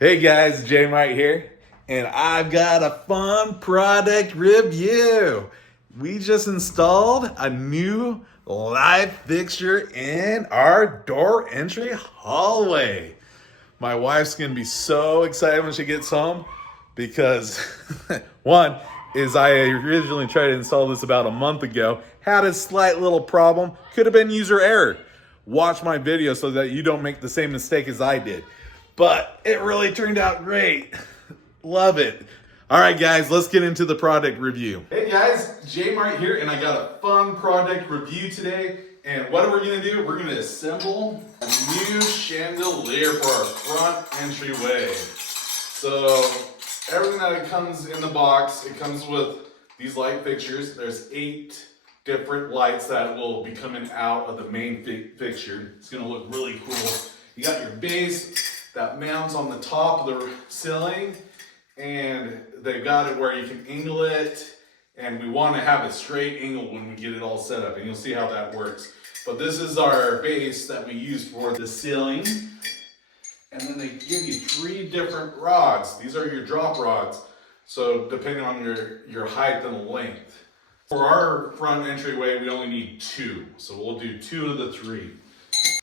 Hey guys, Jmart here, and I've got a fun product review. We just installed a new light fixture in our door entry hallway. My wife's gonna be so excited when she gets home because one is I originally tried to install this about a month ago, had a slight little problem, could have been user error. Watch my video so that you don't make the same mistake as I did. But it really turned out great. Love it. All right, guys, let's get into the product review. Hey guys, Jmart here, and I got a fun product review today. And what are we gonna do? We're gonna assemble a new chandelier for our front entryway. So everything that it comes in the box, it comes with these light fixtures. There's 8 different lights that will be coming out of the main fixture. It's gonna look really cool. You got your base that mounts on the top of the ceiling, and they've got it where you can angle it, and we want to have a straight angle when we get it all set up, and you'll see how that works. But this is our base that we use for the ceiling, and then they give you 3 different rods. These are your drop rods, so depending on your height and length. For our front entryway, we only need 2, so we'll do 2 of the 3.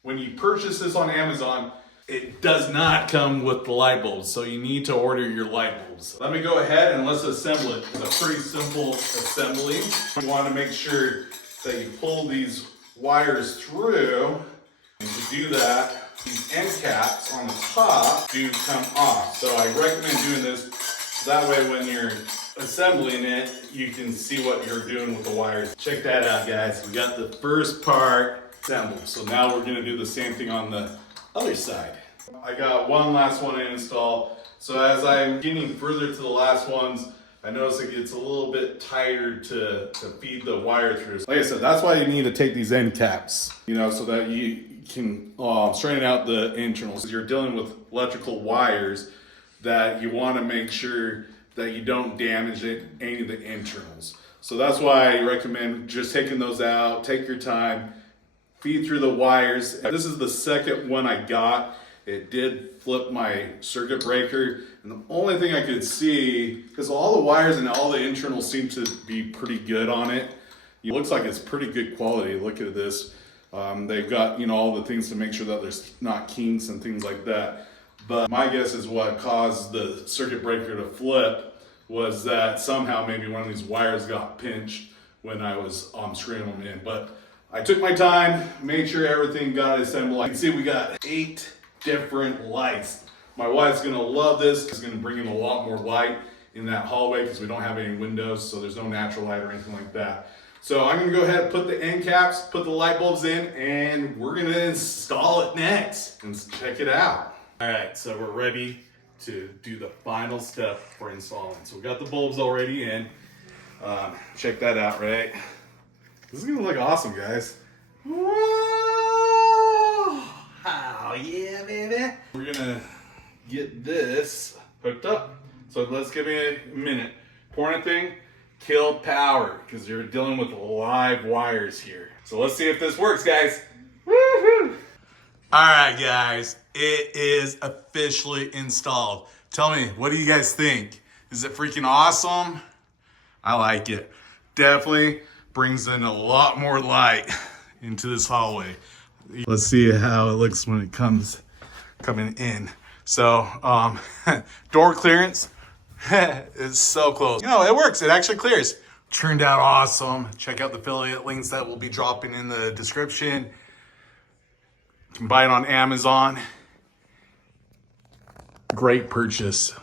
When you purchase this on Amazon, it does not come with the light bulbs, so you need to order your light bulbs. Let me go ahead and let's assemble it. It's a pretty simple assembly. You want to make sure that you pull these wires through. And to do that, these end caps on the top do come off. So I recommend doing this that way when you're assembling it, you can see what you're doing with the wires. Check that out, guys. We got the first part assembled. So now we're gonna do the same thing on the other side. I got one last one to install. So as I'm getting further to the last ones, I notice it gets a little bit tighter to feed the wire through. Like I said, that's why you need to take these end caps, so that you can straighten out the internals. You're dealing with electrical wires that you want to make sure that you don't damage any of the internals. So that's why I recommend just taking those out, take your time, feed through the wires. This is the second one I got. It did flip my circuit breaker, and the only thing I could see, because all the wires and all the internals seem to be pretty good on it. It looks like it's pretty good quality. Look at this. They've got all the things to make sure that there's not kinks and things like that. But my guess is what caused the circuit breaker to flip was that somehow maybe one of these wires got pinched when I was screwing them in. But I took my time, made sure everything got assembled. You can see we got 8 different lights. My wife's gonna love this. It's gonna bring in a lot more light in that hallway because we don't have any windows, so there's no natural light or anything like that. So I'm gonna go ahead and put the end caps, put the light bulbs in, and we're gonna install it next. Let's check it out. All right, so we're ready to do the final step for installing. So we got the bulbs already in. Check that out, right? This is gonna look awesome, guys. Oh yeah, baby. We're gonna get this hooked up. So let's give it a minute. Important thing, kill power, because you're dealing with live wires here. So let's see if this works, guys. Woohoo! All right, guys, it is officially installed. Tell me, what do you guys think? Is it freaking awesome? I like it. Definitely brings in a lot more light into this hallway. Let's see how it looks when it comes coming in. So door clearance is so close. It works. It actually clears. Turned out awesome. Check out the affiliate links that will be dropping in the description. You can buy it on Amazon. Great purchase.